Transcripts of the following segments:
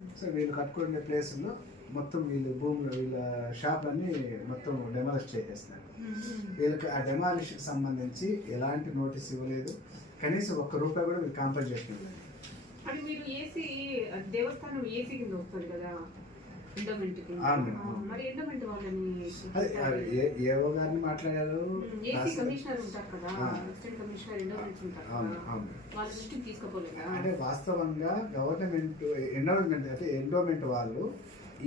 So వీళ్ళు కట్టుకునే ప్లేసుల్లో మొత్తం వీళ్ళు భూములు వీళ్ళ షాపులన్నీ మొత్తం డెమాలిష్ చేసేస్తున్నారు. వీళ్ళకి ఆ డెమాలిష్కి సంబంధించి ఎలాంటి నోటీస్ ఇవ్వలేదు, కనీసం ₹1 కూడా వీళ్ళు కాంపన్సేషన్ ఇవ్వలేదు. అది మీరు ఏసీ దేవస్థానం ఏసీ కింద వస్తుంది కదా ఎండోమెంట్ కింద. మరి ఎండోమెంట్ వాళ్ళని ఏవో గారిని మాట్లాడారు, ఏసీ కమిషనర్ ఉంటారు కదా, అసిస్టెంట్ కమిషనర్ ఎండోమెంట్స్ ఉంటారు కదా, వాళ్ళ దృష్టికి తీసుకోలేదా? అంటే వాస్తవంగా గవర్నమెంట్ ఎండోమెంట్ అంటే ఎండోమెంట్ వాళ్ళు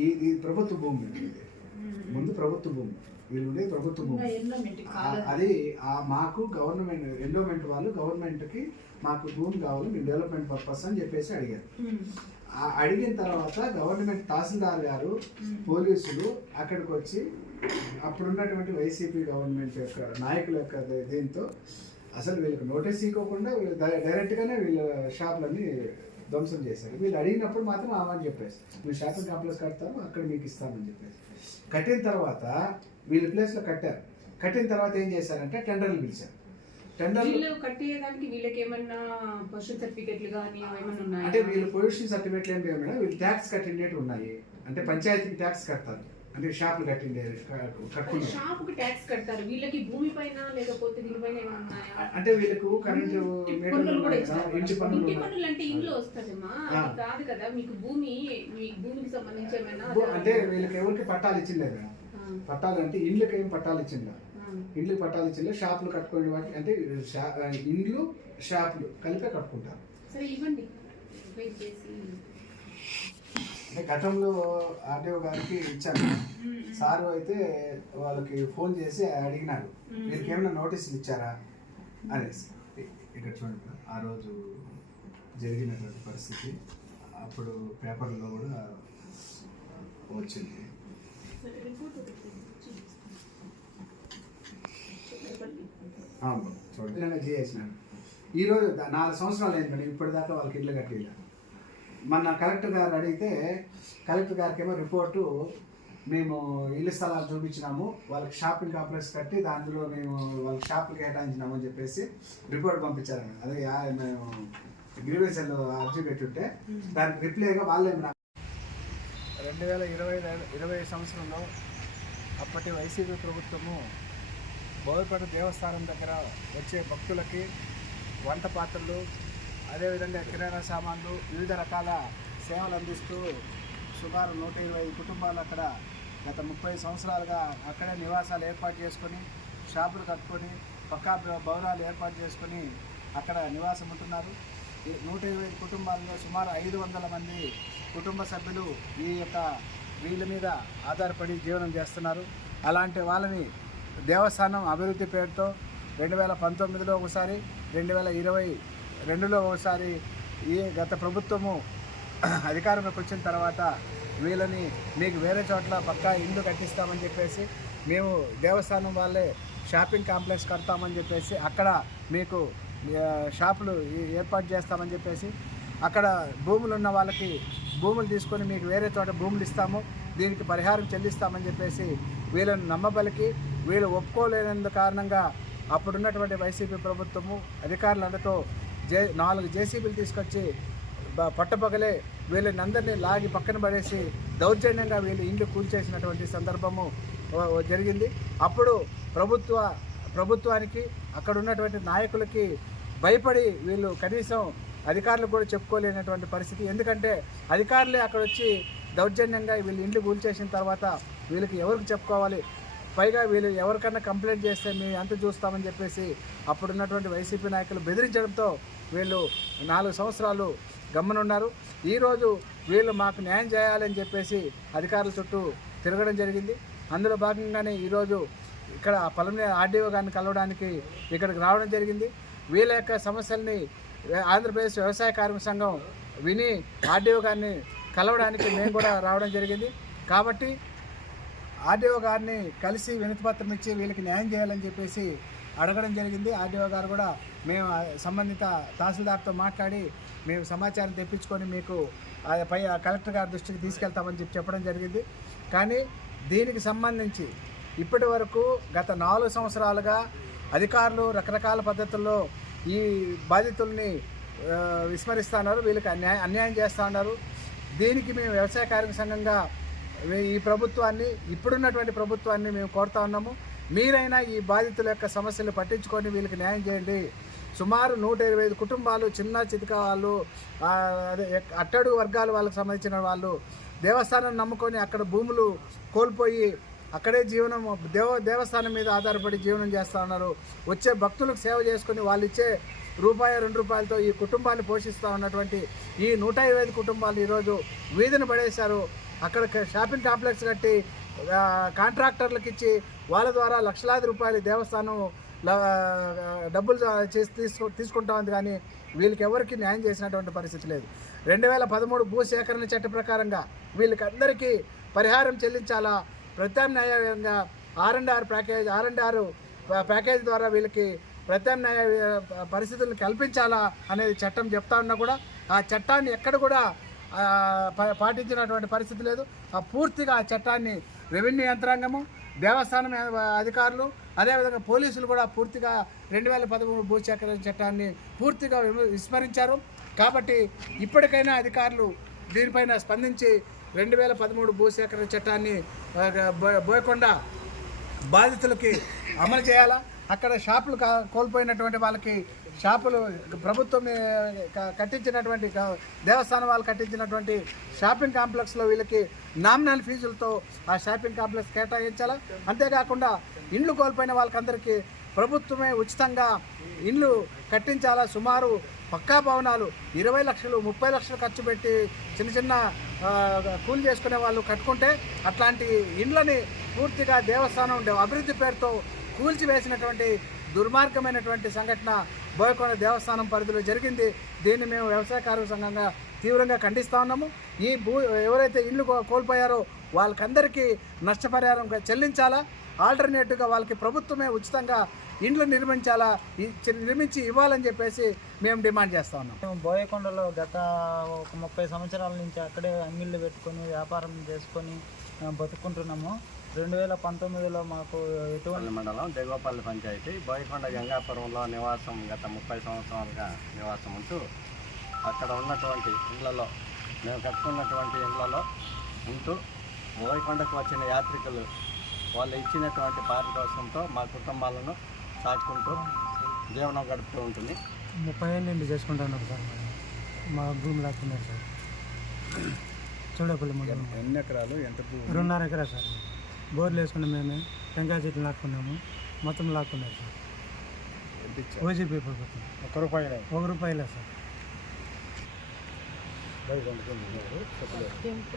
ఈ ప్రభుత్వ భూమి ఇది, ముందు ప్రభుత్వ భూమి, వీళ్ళు ఉండేది ప్రభుత్వ భూమి. అది మాకు గవర్నమెంట్ ఎండోమెంట్ వాళ్ళు గవర్నమెంట్కి మాకు భూమి కావాలి మీ డెవలప్మెంట్ పర్పస్ అని చెప్పేసి అడిగారు. అడిగిన తర్వాత గవర్నమెంట్ తహసీల్దార్ గారు పోలీసులు అక్కడికి వచ్చి అప్పుడున్నటువంటి వైసీపీ గవర్నమెంట్ యొక్క నాయకుల యొక్క దీంతో అసలు వీళ్ళకి నోటీస్ ఇవ్వకుండా వీళ్ళు డైరెక్ట్గానే వీళ్ళ షాపులన్నీ ధ్వంసం చేశారు. వీళ్ళు అడిగినప్పుడు మాత్రం ఆమని చెప్పేసి మీరు షాపింగ్ కాంప్లెక్స్ కడతారు అక్కడ మీకు ఇస్తామని చెప్పేసి కట్టిన తర్వాత వీళ్ళ ప్లేస్లో కట్టారు. కట్టిన తర్వాత ఏం చేశారంటే టెండర్లు పిలిచారు. వీళ్ళు కట్టేదానికి వీళ్ళకి ఏమన్నా పొల్యూషన్ సర్టిఫికెట్లు కానీ ఏమన్నా ఉన్నాయి అంటే వీళ్ళు పొల్యూషన్ సర్టిఫికెట్లు ఏం లేవు మేడం, వీళ్ళు ట్యాక్స్ కట్టిండేవి ఉన్నాయి. అంటే పంచాయతీకి ట్యాక్స్ కడతారు, అంటే షాపులు కట్టిండే షాపుకి ట్యాక్స్ కడతారు. వీళ్ళకి భూమి పైన లేకపోతే దీనిపైన ఏమన్నా ఉన్నాయా? అంటే వీళ్ళకు కరెంటు ఇంటి పన్నులు అంటే ఇంట్లో వస్తుందమ్మా, అది కాదు కదా. మీకు భూమికి సంబంధించి ఏమైనా అంటే వీళ్ళకి ఎవరికి పట్టాలు ఇచ్చిండే మేడం, పట్టాలు అంటే ఇండ్లకి ఏం పట్టాలు ఇచ్చిందా, ఇండ్లకి పట్టాలు ఇచ్చిండే షాపులు కట్టుకునే వాటికి అంటే ఇండ్లు షాపులు కలిపే కట్టుకుంటారు. సరే ఇవ్వండి. అంటే గతంలో ఆర్డీఓ గారికి ఇచ్చాను, సారు అయితే వాళ్ళకి ఫోన్ చేసి అడిగినారు వీళ్ళకి ఏమైనా నోటీసులు ఇచ్చారా అనేసి. ఇక్కడ చూడండి ఆ రోజు జరిగినటువంటి పరిస్థితి అప్పుడు పేపర్లో కూడా వచ్చింది. చూడండి చేసినాను. ఈరోజు 4 సంవత్సరాలు అయింది మేడం, ఇప్పటిదాకా వాళ్ళకి ఇల్లు కట్టేలా. మన కలెక్టర్ గారు అడిగితే కలెక్టర్ గారికి ఏమో రిపోర్టు మేము ఇల్లు స్థలాలు చూపించినాము, వాళ్ళకి షాపింగ్ కాంప్లెక్స్ కట్టి దాంట్లో మేము వాళ్ళకి షాపులు కేటాయించినాము అని చెప్పేసి రిపోర్ట్ పంపించారు. అదే మేము గ్రీవెన్స్లో అర్జీ పెట్టుంటే దానికి రిప్లైగా వాళ్ళే 2020 సంవత్సరంలో అప్పటి వైసీపీ ప్రభుత్వము బోయపేట దేవస్థానం దగ్గర వచ్చే భక్తులకి వంట పాత్రలు, అదేవిధంగా కిరాణా సామాన్లు, వివిధ రకాల సేవలు అందిస్తూ సుమారు 120 కుటుంబాలు అక్కడ గత 30 సంవత్సరాలుగా అక్కడే నివాసాలు ఏర్పాటు చేసుకొని షాపులు కట్టుకొని పక్కా భవనాలు ఏర్పాటు చేసుకొని అక్కడ నివాసం ఉంటున్నారు. 120 కుటుంబాల్లో సుమారు 500 మంది కుటుంబ సభ్యులు వీళ్ళ మీద ఆధారపడి జీవనం చేస్తున్నారు. అలాంటి వాళ్ళని దేవస్థానం అభివృద్ధి పేరుతో 2019లో ఒకసారి, 2022లో ఒకసారి గత ప్రభుత్వము అధికారంలోకి వచ్చిన తర్వాత వీళ్ళని మీకు వేరే చోట్ల పక్కా ఇల్లు కట్టిస్తామని చెప్పేసి మేము దేవస్థానం వాళ్ళే షాపింగ్ కాంప్లెక్స్ కడతామని చెప్పేసి అక్కడ మీకు షాపులు ఏర్పాటు చేస్తామని చెప్పేసి అక్కడ భూములు ఉన్న వాళ్ళకి భూములు తీసుకొని మీకు వేరే చోట భూములు ఇస్తాము, దీనికి పరిహారం చెల్లిస్తామని చెప్పేసి వీళ్ళని నమ్మబలికి వీళ్ళు ఒప్పుకోలేనందు కారణంగా అప్పుడున్నటువంటి వైసీపీ ప్రభుత్వము అధికారులందరితో 4 జేసీబీలు తీసుకొచ్చి పట్టపగలే వీళ్ళని అందరినీ లాగి పక్కన పడేసి దౌర్జన్యంగా వీళ్ళు ఇండ్లు కూల్చేసినటువంటి సందర్భము జరిగింది. అప్పుడు ప్రభుత్వానికి అక్కడ ఉన్నటువంటి నాయకులకి భయపడి వీళ్ళు కనీసం అధికారులకు కూడా చెప్పుకోలేనటువంటి పరిస్థితి. ఎందుకంటే అధికారులే అక్కడ వచ్చి దౌర్జన్యంగా వీళ్ళు ఇండ్లు కూల్చేసిన తర్వాత వీళ్ళకి ఎవరికి చెప్పుకోవాలి, పైగా వీళ్ళు ఎవరికన్నా కంప్లైంట్ చేస్తే మేము అంత చూస్తామని చెప్పేసి అప్పుడున్నటువంటి వైసీపీ నాయకులు బెదిరించడంతో వీళ్ళు 4 సంవత్సరాలు గమ్మనున్నారు. ఈరోజు వీళ్ళు మాకు న్యాయం చేయాలని చెప్పేసి అధికారుల చుట్టూ తిరగడం జరిగింది. అందులో భాగంగానే ఈరోజు ఇక్కడ పలమనేరు ఆర్డీఓ గారిని కలవడానికి ఇక్కడికి రావడం జరిగింది. వీళ్ళ యొక్క సమస్యల్ని ఆంధ్రప్రదేశ్ వ్యవసాయ కార్మిక సంఘం విని ఆర్డీఓ గారిని కలవడానికి మేము కూడా రావడం జరిగింది. కాబట్టి ఆర్డీఓ గారిని కలిసి వినతిపత్రం ఇచ్చి వీళ్ళకి న్యాయం చేయాలని చెప్పేసి అడగడం జరిగింది. ఆర్డీఓ గారు కూడా మేము సంబంధిత తహసీల్దార్తో మాట్లాడి మేము సమాచారం తెప్పించుకొని మీకు పై కలెక్టర్ గారి దృష్టికి తీసుకెళ్తామని చెప్పడం జరిగింది. కానీ దీనికి సంబంధించి ఇప్పటి వరకు గత 4 సంవత్సరాలుగా అధికారులు రకరకాల పద్ధతుల్లో ఈ బాధితుల్ని విస్మరిస్తున్నారు, వీళ్ళకి అన్యాయం చేస్తూ ఉన్నారు. దీనికి మేము వ్యవసాయ కార్మిక సంఘంగా ఈ ప్రభుత్వాన్ని, ఇప్పుడున్నటువంటి ప్రభుత్వాన్ని మేము కోరుతా ఉన్నాము. మీరైనా ఈ బాధితుల యొక్క సమస్యలు పట్టించుకొని వీళ్ళకి న్యాయం చేయండి. సుమారు 125 కుటుంబాలు, చిన్న చితిక వాళ్ళు, అదే అట్టడుగు వర్గాల వాళ్ళకి సంబంధించిన వాళ్ళు దేవస్థానం నమ్ముకొని అక్కడ భూములు కోల్పోయి అక్కడే జీవనం దేవస్థానం మీద ఆధారపడి జీవనం చేస్తూ ఉన్నారు. వచ్చే భక్తులకు సేవ చేసుకుని వాళ్ళు ఇచ్చే ₹2-2 ఈ కుటుంబాన్ని పోషిస్తూ ఉన్నటువంటి ఈ 125 కుటుంబాలు ఈరోజు వీధిని పడేశారు. అక్కడ షాపింగ్ కాంప్లెక్స్ కట్టి కాంట్రాక్టర్లకు ఇచ్చి వాళ్ళ ద్వారా లక్షలాది రూపాయలు దేవస్థానం డబ్బులు తీసుకుంటా ఉంది. కానీ వీళ్ళకి ఎవరికి న్యాయం చేసినటువంటి పరిస్థితి లేదు. 2013 భూ సేకరణ చట్ట ప్రకారంగా వీళ్ళకి అందరికీ పరిహారం చెల్లించాలా, ప్రత్యామ్నాయంగా R&R ప్యాకేజ్ ద్వారా వీళ్ళకి ప్రత్యామ్నాయ పరిస్థితులను కల్పించాలా అనేది చట్టం చెప్తా ఉన్నా కూడా ఆ చట్టాన్ని ఎక్కడ కూడా పాటించినటువంటి పరిస్థితి లేదు. పూర్తిగా ఆ చట్టాన్ని రెవెన్యూ యంత్రాంగము, దేవస్థానం అధికారులు, అదేవిధంగా పోలీసులు కూడా పూర్తిగా 2013 భూ సేకరణ చట్టాన్ని పూర్తిగా విస్మరించారు. కాబట్టి ఇప్పటికైనా అధికారులు దీనిపైన స్పందించి 2013 భూ సేకరణ చట్టాన్ని బోయకొండ బాధితులకి అమలు చేయాలా. అక్కడ షాపులు కోల్పోయినటువంటి వాళ్ళకి షాపులు ప్రభుత్వం కట్టించినటువంటి దేవస్థానం వాళ్ళు కట్టించినటువంటి షాపింగ్ కాంప్లెక్స్లో వీళ్ళకి నామినల్ ఫీజులతో ఆ షాపింగ్ కాంప్లెక్స్ కేటాయించాలా. అంతేకాకుండా ఇండ్లు కోల్పోయిన వాళ్ళకందరికీ ప్రభుత్వమే ఉచితంగా ఇండ్లు కట్టించాలా. సుమారు పక్కా భవనాలు 20 లక్షలు 30 లక్షలు ఖర్చు పెట్టి చిన్న కూలి చేసుకునే వాళ్ళు కట్టుకుంటే అట్లాంటి ఇండ్లని పూర్తిగా దేవస్థానం అభివృద్ధి పేరుతో కూల్చివేసినటువంటి దుర్మార్గమైనటువంటి సంఘటన బోయకొండ దేవస్థానం పరిధిలో జరిగింది. దీన్ని మేము వ్యవసాయ కార్మిక సంఘంగా తీవ్రంగా ఖండిస్తూ ఉన్నాము. ఈ ఎవరైతే ఇండ్లు కోల్పోయారో వాళ్ళకందరికీ నష్టపరిహారం చెల్లించాలా. ఆల్టర్నేటివ్గా వాళ్ళకి ప్రభుత్వమే ఉచితంగా ఇండ్లు నిర్మించి ఇవ్వాలని చెప్పేసి మేము డిమాండ్ చేస్తూ ఉన్నాం. మేము బోయకొండలో గత 30 సంవత్సరాల నుంచి అక్కడే అంగిళ్ళు పెట్టుకొని వ్యాపారం చేసుకొని బతుకుంటున్నాము. 2019లో మాకు ఎటువంటి మండలం దేగోపల్లి పంచాయతీ బోయకొండ గంగాపురంలో నివాసం గత 30 సంవత్సరాలుగా నివాసం ఉంటూ అక్కడ ఉన్నటువంటి ఇళ్లలో మేము కట్టుకున్నటువంటి ఇళ్లలో ఉంటూ బోయకొండకు వచ్చిన యాత్రికులు వాళ్ళు ఇచ్చినటువంటి పారితోషికంతో మా కుటుంబాలను సాగుకుంటూ జీవనం గడుపుతూ ఉంటుంది. 30 ఏళ్ళ నుండి చేసుకుంటున్నాం సార్. మా భూమి లాక్కున్నారు సార్. చూడపల్లి మండలం. ఎన్ని ఎకరాలు, ఎంత? 2.5 ఎకరాలు సార్. బోర్లు వేసుకున్నాం, మేమే టెంకాయ చెట్లు లాక్కున్నాము, మొత్తం లాక్కున్నారు సార్. ఓజీపీ ప్రభుత్వం ₹1 సార్.